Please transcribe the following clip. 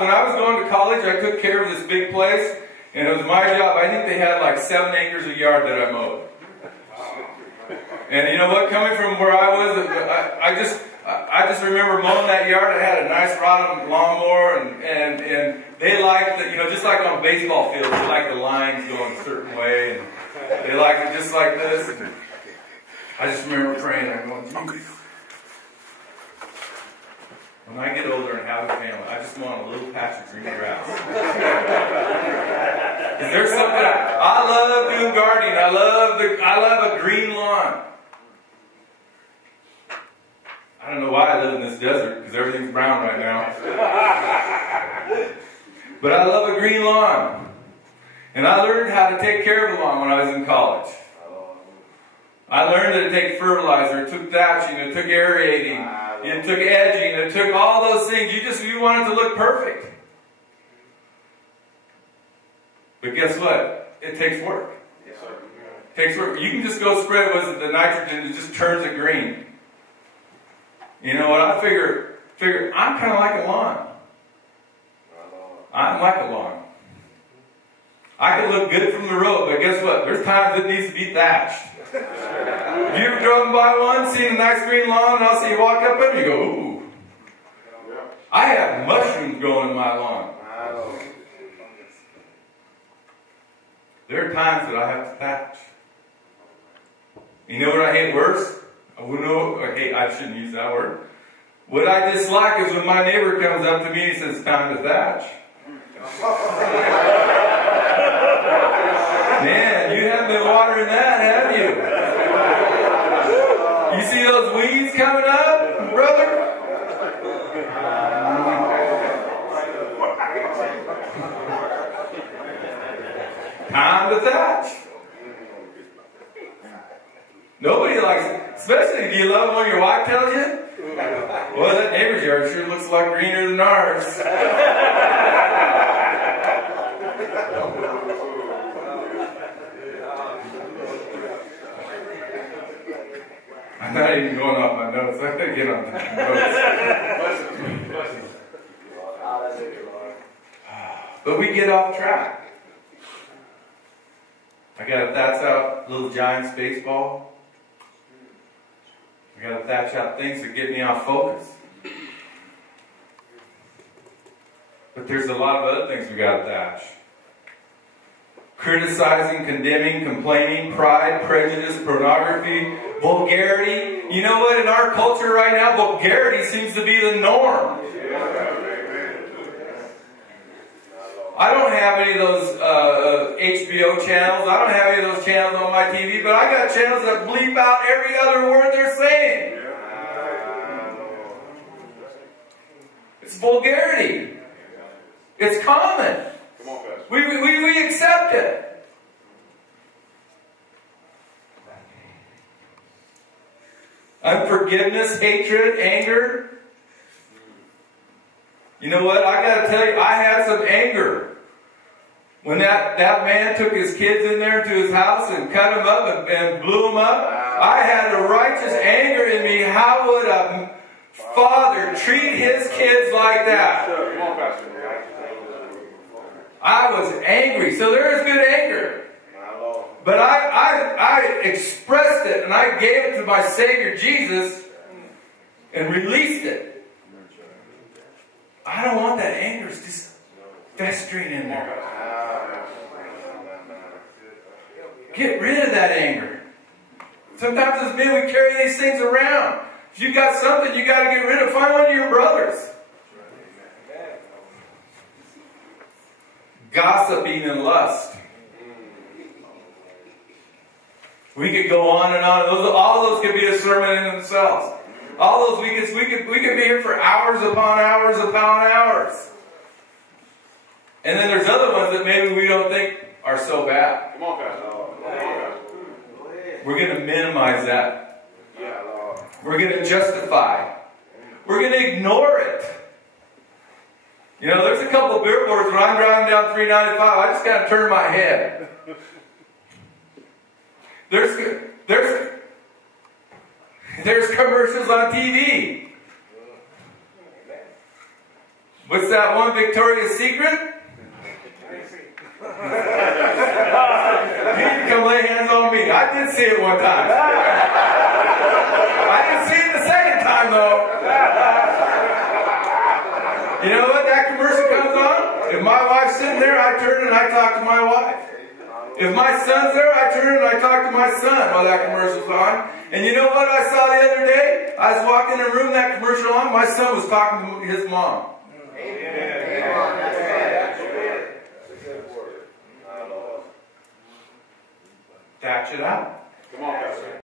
when I was going to college, I took care of this big place, and it was my job. I think they had like 7 acres a yard that I mowed. And you know what? Coming from where I was, I just remember mowing that yard. I had a nice rod lawnmower, and they liked the, just like on baseball fields, they like the lines going a certain way, and they like it just like this. And I just remember praying and going, Jesus, when I get older and have a family, I just want a little patch of green grass. Is there something? I love doing gardening. I love a green lawn. I don't know why I live in this desert, because everything's brown right now. But I love a green lawn. And I learned how to take care of a lawn when I was in college. I learned that it took fertilizer, it took thatching, it took aerating, it took edging, it took all those things. You want it to look perfect. But guess what? It takes work. It takes work. You can just go spread the nitrogen, it just turns it green. You know what? I figure I'm kind of like a lawn. I'm like a lawn. I can look good from the road, but guess what? There's times it needs to be thatched. Have you ever driven by one, seen a nice green lawn, and I'll see you walk up and you go, ooh. I have mushrooms growing in my lawn. There are times that I have to thatch. You know what I hate worse? I shouldn't use that word. What I dislike is when my neighbor comes up to me and says, it's time to thatch. Man, you haven't been watering that, have you? You see those weeds coming up, brother? Time to thatch. Nobody likes it. Especially if you love it when your wife tells you. Well, that neighbor's yard sure looks a lot greener than ours. I'm not even going off my notes. I gotta get on my notes. But we get off track. I gotta thatch out little Giants baseball. I gotta thatch out things that get me off focus. But there's a lot of other things we gotta thatch. Criticizing, condemning, complaining, pride, prejudice, pornography, vulgarity. You know what? In our culture right now, vulgarity seems to be the norm. I don't have any of those HBO channels. I don't have any of those channels on my TV, but I got channels that bleep out every other word they're saying. It's vulgarity. It's common. We accept it. Unforgiveness, hatred, anger. You know what? I got to tell you, I had some anger. When that man took his kids in there to his house and cut them up and blew them up, I had a righteous anger in me. How would a father treat his kids like that? I was angry. So there is good anger. But I expressed it and I gave it to my Savior Jesus and released it. I don't want that anger just festering in there. Get rid of that anger. Sometimes as men we carry these things around. If you got something you got to get rid of, find one of your brothers. Gossiping and lust. We could go on and on. All those could be a sermon in themselves. All those we could be here for hours upon hours upon hours. And then there's other ones that maybe we don't think are so bad. Come on, Pastor. We're going to minimize that. We're going to justify. We're going to ignore it. You know, there's a couple of billboards when I'm driving down 395, I just kind of turn my head. There's commercials on TV. What's that one Victoria's Secret? You need to come lay hands on me. I did see it one time. I didn't see it the second time, though. You know what? That commercial comes on. If my wife's sitting there, I turn and I talk to my wife. If my son's there, I turn and I talk to my son while that commercial's on. And you know what I saw the other day? I was walking in a room, that commercial on, my son was talking to his mom. Thatch it out. Come on, Pastor.